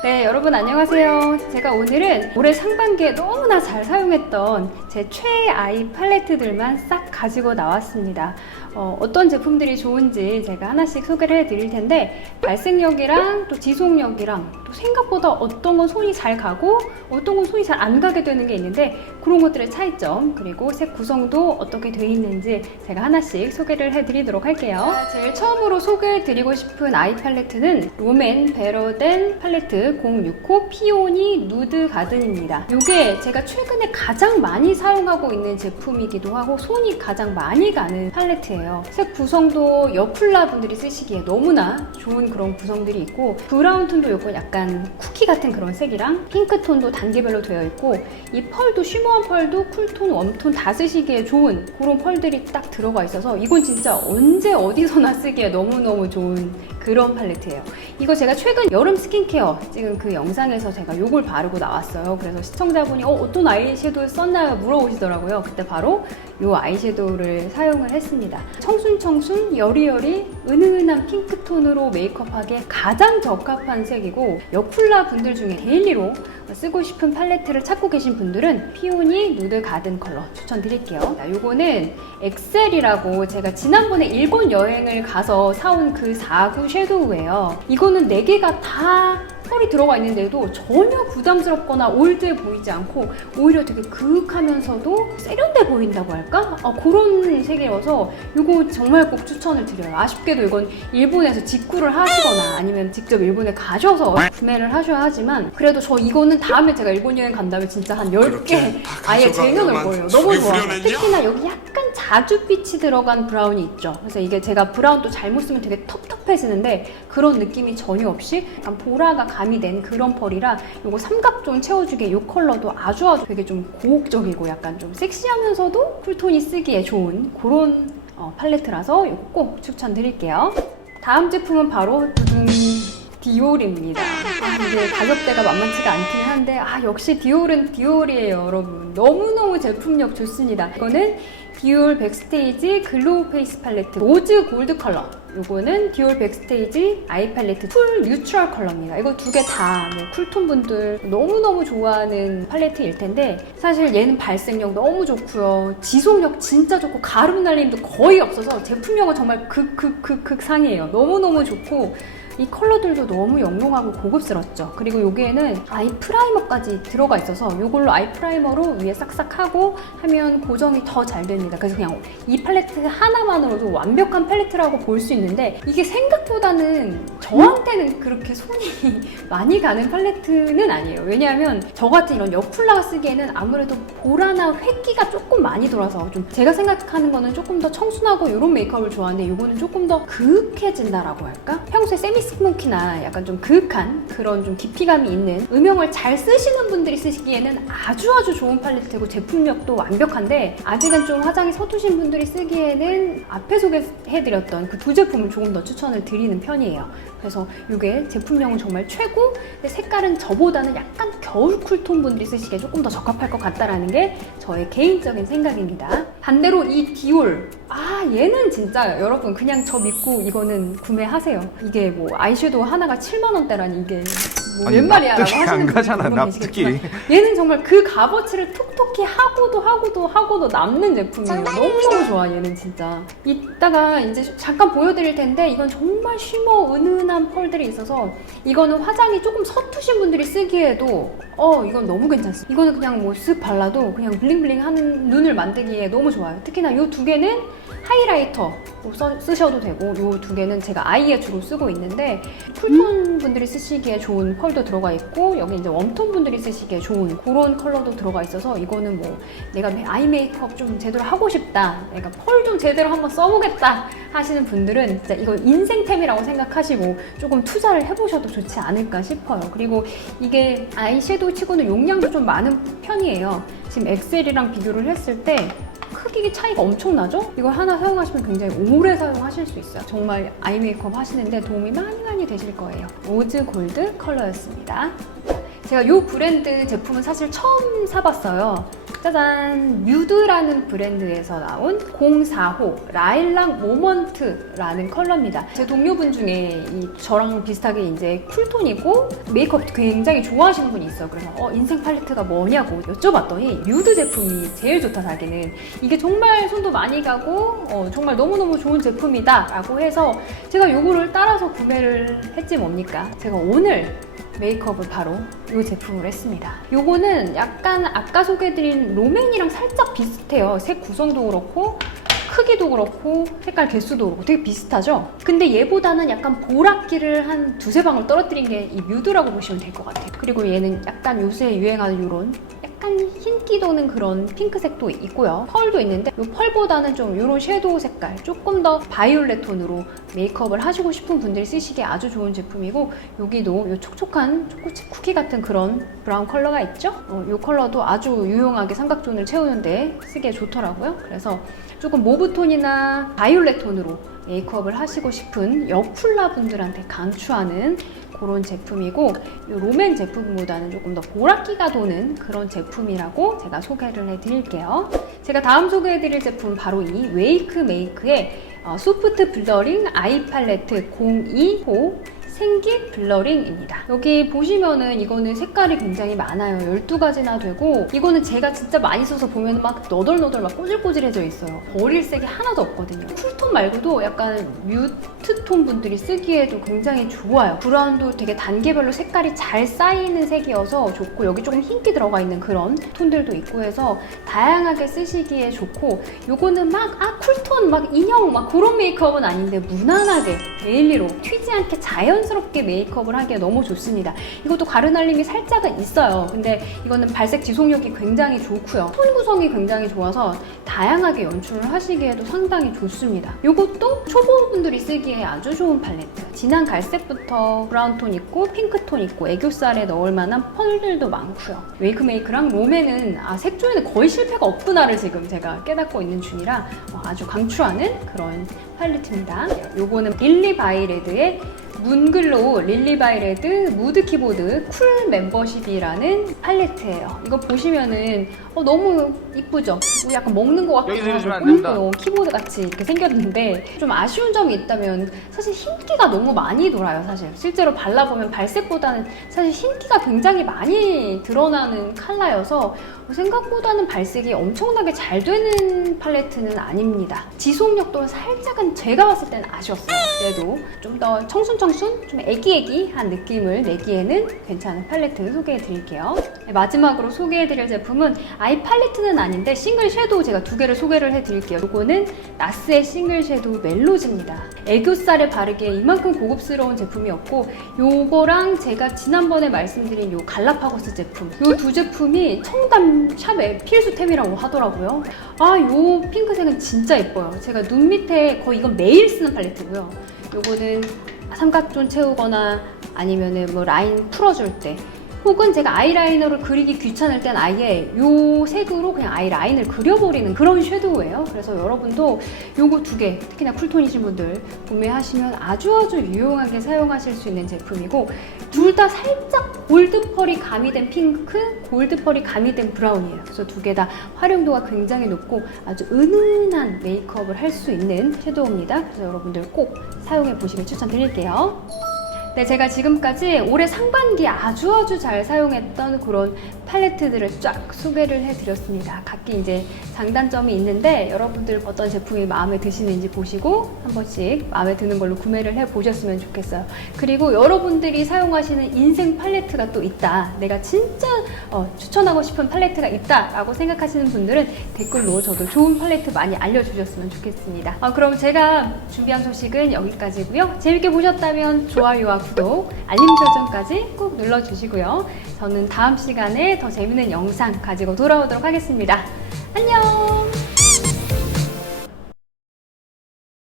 네, 여러분 안녕하세요. 제가 오늘은 올해 상반기에 너무나 잘 사용했던 제 최애 아이 팔레트들만 싹 가지고 나왔습니다. 어떤 제품들이 좋은지 제가 하나씩 소개를 해드릴 텐데, 발색력이랑 또 지속력이랑 또 생각보다 어떤 건 손이 잘 가고 어떤 건 손이 잘 안 가게 되는 게 있는데, 그런 것들의 차이점, 그리고 색 구성도 어떻게 되어 있는지 제가 하나씩 소개를 해드리도록 할게요. 제일 처음으로 소개해드리고 싶은 아이 팔레트는 롬앤 베러덴 팔레트 069 피오니 누드 가든입니다. 이게 제가 최근에 가장 많이 사용하고 있는 제품이기도 하고 손이 가장 많이 가는 팔레트예요. 색 구성도 여쿨라 분들이 쓰시기에 너무나 좋은 그런 구성들이 있고, 브라운 톤도 요거 약간 쿠키 같은 그런 색이랑 핑크 톤도 단계별로 되어 있고, 이 펄도 쉬머한 펄도 쿨톤, 웜톤 다 쓰시기에 좋은 그런 펄들이 딱 들어가 있어서 이건 진짜 언제 어디서나 쓰기에 너무너무 좋은 그런 팔레트예요. 이거 제가 최근 여름 스킨케어 찍은 그 영상에서 제가 요걸 바르고 나왔어요. 그래서 시청자분이 어떤 아이섀도우 썼나요? 물어보시더라고요. 그때 바로 요 아이섀도우를 사용을 했습니다. 청순청순, 여리여리, 은은한 핑크톤으로 메이크업하기에 가장 적합한 색이고, 여쿨라 분들 중에 데일리로 쓰고 싶은 팔레트를 찾고 계신 분들은 피오니 누드 가든 컬러 추천드릴게요. 요거는 엑셀이라고 제가 지난번에 일본 여행을 가서 사온 그 4구 섀도우예요. 이거는 4개가 다 펄이 들어가 있는데도 전혀 부담스럽거나 올드해 보이지 않고 오히려 되게 그윽하면서도 세련돼 보인다고 할까? 그런 색이어서 이거 정말 꼭 추천을 드려요. 아쉽게도 이건 일본에서 직구를 하시거나 아니면 직접 일본에 가셔서 구매를 하셔야 하지만, 그래도 저 이거는 다음에 제가 일본 여행 간다면 진짜 한 10개 아예 쟁여놓을 거예요. 너무 좋아서. 특히나 여기 약간 자줏빛이 들어간 브라운이 있죠. 그래서 이게 제가 브라운도 잘못 쓰면 되게 텁텁해지는데 그런 느낌이 전혀 없이 약간 보라가 가미된 그런 펄이라 요거 삼각존 채워주기에 요 컬러도 아주 되게 좀 고혹적이고 약간 좀 섹시하면서도 쿨톤이 쓰기에 좋은 그런 팔레트라서 요거 꼭 추천드릴게요. 다음 제품은 바로 디올입니다. 이게 가격대가 만만치가 않긴 한데 역시 디올은 디올이에요, 여러분. 너무너무 제품력 좋습니다. 이거는 디올 백스테이지 글로우 페이스 팔레트 로즈 골드 컬러. 요거는 디올 백스테이지 아이 팔레트 쿨 뉴트럴 컬러입니다. 이거 두 개 다 쿨톤 분들 너무너무 좋아하는 팔레트일 텐데, 사실 얘는 발색력 너무 좋고요. 지속력 진짜 좋고 가름 날림도 거의 없어서 제품력은 정말 극상이에요. 너무너무 좋고 이 컬러들도 너무 영롱하고 고급스럽죠. 그리고 여기에는 아이 프라이머까지 들어가 있어서 이걸로 아이 프라이머로 위에 싹싹 하고 하면 고정이 더 잘 됩니다. 그래서 그냥 이 팔레트 하나만으로도 완벽한 팔레트라고 볼 수 있는데, 이게 생각보다는 저한테는 그렇게 손이 많이 가는 팔레트는 아니에요. 왜냐하면 저 같은 이런 여쿨라가 쓰기에는 아무래도 보라나 획기가 조금 많이 돌아서 좀 제가 생각하는 거는 조금 더 청순하고 이런 메이크업을 좋아하는데, 이거는 조금 더 그윽해진다라고 할까? 평소에 세미 스모키나 약간 좀 그윽한 그런 좀 깊이감이 있는 음영을 잘 쓰시는 분들이 쓰시기에는 아주 좋은 팔레트고 제품력도 완벽한데, 아직은 좀 화장이 서투신 분들이 쓰기에는 앞에 소개해드렸던 그 두 제품을 조금 더 추천을 드리는 편이에요. 그래서 이게 제품력은 정말 최고, 근데 색깔은 저보다는 약간 겨울 쿨톤 분들이 쓰시기에 조금 더 적합할 것 같다라는 게 저의 개인적인 생각입니다. 반대로 이 디올, 얘는 진짜 여러분 그냥 저 믿고 이거는 구매하세요. 이게 뭐 아이섀도우 하나가 7만 원대라니 이게 웬 말이야 라고 하시는 분들 계시겠지만, 얘는 정말 그 값어치를 톡톡히 하고도 남는 제품이에요. 너무너무 좋아. 얘는 진짜 이따가 이제 잠깐 보여드릴 텐데, 이건 정말 쉬머 은은한 펄들이 있어서 이거는 화장이 조금 서투신 분들이 쓰기에도 이건 너무 괜찮습니다. 이거는 그냥 뭐 쓱 발라도 그냥 블링블링 하는 눈을 만들기에 너무 좋아요. 특히나 이 두 개는 하이라이터 쓰셔도 되고, 이 두 개는 제가 아이에 주로 쓰고 있는데 쿨톤 분들이 쓰시기에 좋은 펄도 들어가 있고, 여기 이제 웜톤 분들이 쓰시기에 좋은 그런 컬러도 들어가 있어서, 이거는 뭐 내가 아이 메이크업 좀 제대로 하고 싶다, 내가 펄 좀 제대로 한번 써보겠다 하시는 분들은 진짜 이거 인생템이라고 생각하시고 조금 투자를 해보셔도 좋지 않을까 싶어요. 그리고 이게 아이섀도우 치고는 용량도 좀 많은 편이에요. 지금 엑셀이랑 비교를 했을 때 크기 차이가 엄청나죠? 이걸 하나 사용하시면 굉장히 오래 사용하실 수 있어요. 정말 아이 메이크업 하시는데 도움이 많이 되실 거예요. 로즈 골드 컬러였습니다. 제가 이 브랜드 제품은 사실 처음 사봤어요. 짜잔! 뮤드라는 브랜드에서 나온 045 라일락 모먼트라는 컬러입니다. 제 동료분 중에 저랑 비슷하게 이제 쿨톤이고 메이크업 굉장히 좋아하시는 분이 있어요. 그래서 인생 팔레트가 뭐냐고 여쭤봤더니 뮤드 제품이 제일 좋다 자기는. 이게 정말 손도 많이 가고 정말 너무너무 좋은 제품이다 라고 해서 제가 요거를 따라서 구매를 했지 뭡니까? 제가 오늘 메이크업을 바로 이 제품으로 했습니다. 요거는 약간 아까 소개해드린 롬앤이랑 살짝 비슷해요. 색 구성도 그렇고 크기도 그렇고 색깔 개수도 그렇고 되게 비슷하죠? 근데 얘보다는 약간 보랏기를 한 두세 방울 떨어뜨린 게 이 뮤드라고 보시면 될 것 같아요. 그리고 얘는 약간 요새 유행하는 요런 약간 흰기 도는 그런 핑크색도 있고요. 펄도 있는데 이 펄보다는 좀 이런 섀도우 색깔 조금 더 바이올렛 톤으로 메이크업을 하시고 싶은 분들이 쓰시기에 아주 좋은 제품이고 여기도 이 촉촉한 초코칩 쿠키 같은 그런 브라운 컬러가 있죠? 이 컬러도 아주 유용하게 삼각존을 채우는데 쓰기에 좋더라고요. 그래서 조금 모브톤이나 바이올렛 톤으로 메이크업을 하시고 싶은 여쿨라 분들한테 강추하는 그런 제품이고 이 롬앤 제품보다는 조금 더 보랏기가 도는 그런 제품이라고 제가 소개를 해드릴게요. 제가 다음 소개해드릴 제품 바로 이 웨이크 메이크의 소프트 블러링 아이 팔레트 02호 생기 블러링입니다. 여기 보시면은 이거는 색깔이 굉장히 많아요. 12가지나 되고 이거는 제가 진짜 많이 써서 보면 막 너덜너덜 막 꼬질꼬질해져 있어요. 버릴 색이 하나도 없거든요. 쿨톤 말고도 약간 뮤트톤 분들이 쓰기에도 굉장히 좋아요. 브라운도 되게 단계별로 색깔이 잘 쌓이는 색이어서 좋고 여기 조금 흰기 들어가 있는 그런 톤들도 있고 해서 다양하게 쓰시기에 좋고 요거는 막 쿨톤 막 인형 막 그런 메이크업은 아닌데 무난하게 데일리로 튀지 않게 자연스럽게 메이크업을 하기에 너무 좋습니다. 이것도 가루날림이 살짝은 있어요. 근데 이거는 발색 지속력이 굉장히 좋고요. 톤 구성이 굉장히 좋아서 다양하게 연출을 하시기에도 상당히 좋습니다. 이것도 초보분들이 쓰기에 아주 좋은 팔레트. 진한 갈색부터 브라운톤 있고 핑크톤 있고 애교살에 넣을 만한 펄들도 많고요. 웨이크 메이크랑 롬앤은 색조에는 거의 실패가 없구나를 지금 제가 깨닫고 있는 중이라 아주 강추하는 그런 팔레트입니다. 요거는 릴리바이레드의 문글로우 릴리바이레드 무드 키보드 쿨 멤버십이라는 팔레트예요. 이거 보시면은 너무 이쁘죠? 약간 먹는 것 같기도 하고 키보드 같이 이렇게 생겼는데 좀 아쉬운 점이 있다면 사실 흰기가 너무 많이 돌아요. 사실 실제로 발라보면 발색보다는 사실 흰기가 굉장히 많이 드러나는 컬러여서 생각보다는 발색이 엄청나게 잘 되는 팔레트는 아닙니다. 지속력도 살짝은 제가 봤을 때는 아쉬웠어요. 그래도 좀 더 청순청순, 좀 애기애기한 느낌을 내기에는 괜찮은 팔레트 소개해드릴게요. 마지막으로 소개해드릴 제품은 아이 팔레트는 아닌데 싱글 섀도우 제가 두 개를 소개를 해드릴게요. 이거는 나스의 싱글 섀도우 멜로즈입니다. 애교살에 바르기에 이만큼 고급스러운 제품이 없고 요거랑 제가 지난번에 말씀드린 요 갈라파고스 제품 요 두 제품이 청담 샵의 필수템이라고 하더라고요. 요 핑크색은 진짜 예뻐요. 제가 눈 밑에 거의 이건 매일 쓰는 팔레트고요. 요거는 삼각존 채우거나 아니면은 뭐 라인 풀어줄 때 혹은 제가 아이라이너를 그리기 귀찮을 땐 아예 요 색으로 그냥 아이라인을 그려버리는 그런 섀도우예요. 그래서 여러분도 요거 두 개, 특히나 쿨톤이신 분들 구매하시면 아주 유용하게 사용하실 수 있는 제품이고 둘 다 살짝 골드펄이 가미된 핑크, 골드펄이 가미된 브라운이에요. 그래서 두 개 다 활용도가 굉장히 높고 아주 은은한 메이크업을 할 수 있는 섀도우입니다. 그래서 여러분들 꼭 사용해 보시길 추천드릴게요. 네, 제가 지금까지 올해 상반기에 아주 잘 사용했던 그런 팔레트들을 쫙 소개를 해드렸습니다. 각기 이제 장단점이 있는데 여러분들 어떤 제품이 마음에 드시는지 보시고 한 번씩 마음에 드는 걸로 구매를 해보셨으면 좋겠어요. 그리고 여러분들이 사용하시는 인생 팔레트가 또 있다. 내가 진짜 추천하고 싶은 팔레트가 있다 라고 생각하시는 분들은 댓글로 저도 좋은 팔레트 많이 알려주셨으면 좋겠습니다. 그럼 제가 준비한 소식은 여기까지고요. 재밌게 보셨다면 좋아요와 구독, 알림 설정까지 꼭 눌러주시고요. 저는 다음 시간에 더 재밌는 영상 가지고 돌아오도록 하겠습니다. 안녕!